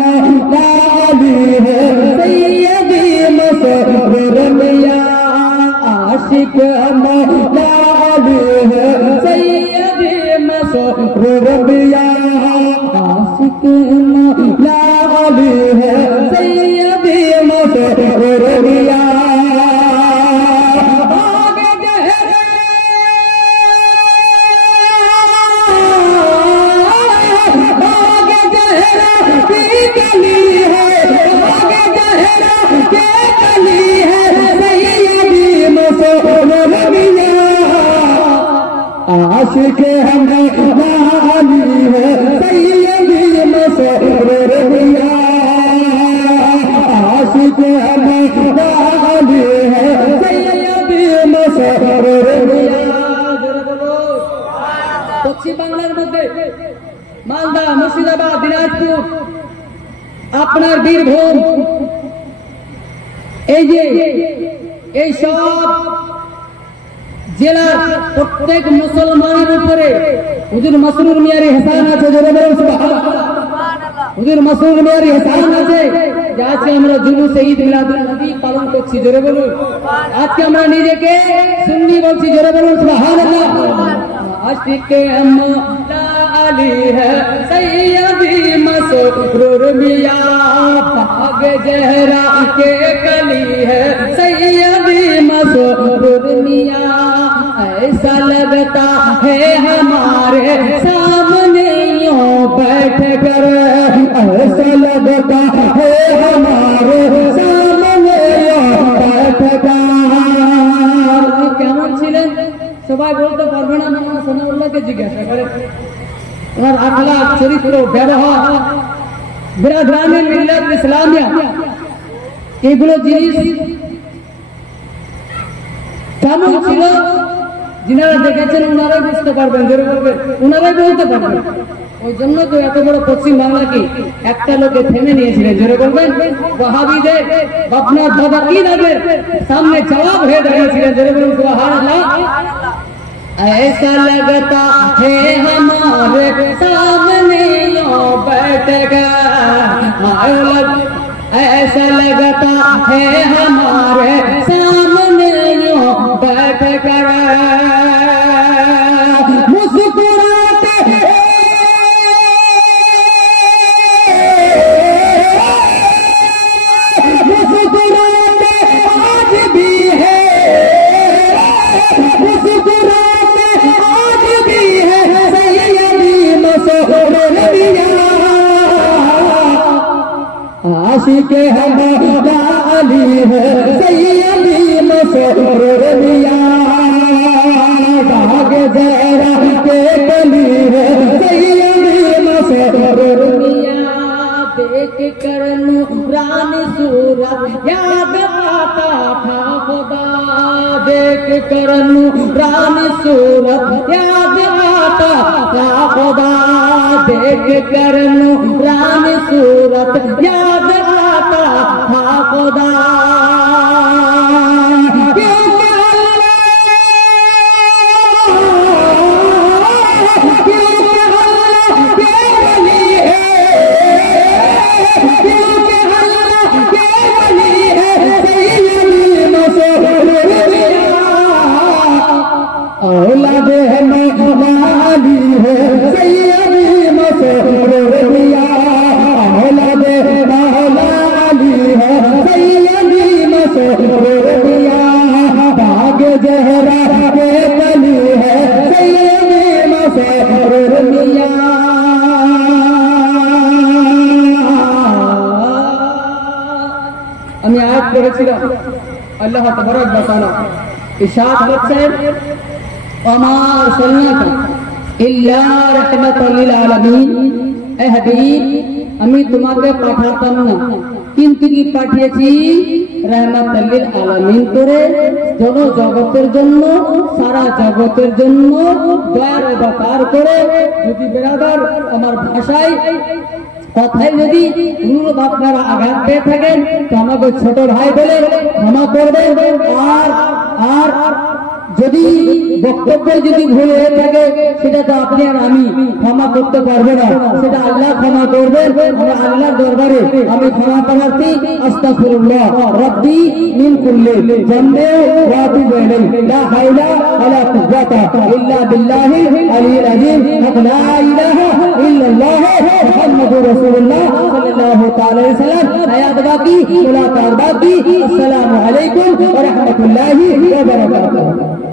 मौला अली है सैयदी मसरूर मियां आशिक मौला अली है सैयदी मसरूर मियां आशिक मौला अली है सैयदी मसरूर मियां आशिक मौला अली है सैयदी मसरूर मियां आशिक मौला अली है सैयदी मसरूर मियां। पश्चिम बांगलार मध्य मालदा मुर्शिदाबाद दिनाजपुर আপনার বীরভূম এই যে এই সব জেলার প্রত্যেক মুসলমানের উপরে হুজুর মাসরুর মিয়ার ইহসান আছে। জোরে বলুন সুবহানাল্লাহ। হুজুর মাসরুর মিয়ার ইহসান আছে যে আজকে আমরা জুলুসে ঈদ মিলাদুন নবী পালন করছি। জোরে বলুন। আজকে আমরা নিজেকে সুন্নি বলছি। জোরে বলুন সুবহানাল্লাহ। आशिक मौला अली है सैयदी मसरूर मियां बाग जहरा के कली है सैयदी मसरूर मियां ऐसा लगता है हमारे सामने यूं बैठ कर ऐसा लगता है हमारे सामने यूं बैठ कर। কেমন ছিলেন সবাই বলতে পারবে না, মাওলানা সানাউল্লাহকে জিজ্ঞাসা করে। ওনার আখলাক চরিত্র ব্যবহার বিরাদরানে মিল্লাত ইসলামিয়া এগুলো জিনিস কেমন ছিল যিনারা দেখেছেন ওনারাই বুঝতে পারবেন। জোরে বলবেন, ওনারাই বলতে পারবেন। ওই জন্য তো এত বড় পশ্চিম বাংলাকে একটা লোকে থেমে নিয়েছিলেন। জোরে বলবেন, ওয়াহাবিদের আপনার বাদাকিনাদের সামনে জবাব হয়ে দাঁড়িয়েছিলেন। জোরে বলুন সুবহানাল্লাহ। ऐसा लगता है हमारे सामने यूं बैठ गया ऐसा लगता है हमारे सामने यूं बैठ कर मुस्कुराते मुस्कुराते आज भी है मुस्कुराते आज भी है सैयदी मसरूर मियां आशिक मौला अली है सैयदी मसरूर मियां बाग जहरा के कली है सैयदी मसरूर मियां देख कर नूरानी सूरत याद आता था खुदा देख कर नूरानी सूरत याद आता था खुदा देख कर नूरानी सूरत याद आता था खुदा। औलाद मौला अली है सैयदी मसरूर मियां औलाद मौला अली है सैयदी मसरूर मियां बाग जहरा के कली है सैयदी मसरूर मियां। আমি আয়াত পড়েছিলাম আল্লাহ তাবারক ওয়া তাআলা ইরশাদ করছেন ওমা আরসালনাকা ইল্লা রাহমাতাল লিল আলামিন। এ হাবিব আমি তোমাকে পাঠাতাম না কিন্তু কি পাঠিয়েছি রাহমাতাল লিল আলামিন করে জগতের জন্য সারা জগতের জন্য দয়ার অবতার করে। যদি বেরাদার আমার ভাষায় কথায় যদি অনুরোধ আপনারা আঘাত পেয়ে থাকেন তো আমাকে ছোট ভাই বলে ক্ষমা করবেন। আর যদি বক্তব্য যদি ভুল হয়ে থাকে সেটা সেটা তো আপনি আর আমি ক্ষমা করতে পারবে না, সেটা আল্লাহ ক্ষমা করবেন। আমরা আল্লাহর দরবারে আমি ক্ষমা প্রার্থী, আস্তাগফিরুল্লাহ রাব্বি মিন কুল্লি যামবিন ওয়া আতুবু ইলাইহি, লা হাওলা ওয়ালা কুওয়াতা ইল্লা বিল্লাহিল আলিয়্যিল আযীম। লা ইলাহা ইল্লাল্লাহ মুহাম্মাদুর রাসূলুল্লাহ সাল্লাল্লাহু তাআলা আলাইহি ওয়াসাল্লাম। হায়াত বাকি, মুলাকাত বাকি। আসসালামু আলাইকুম ওয়া রাহমাতুল্লাহি ওয়া বারাকাতুহু।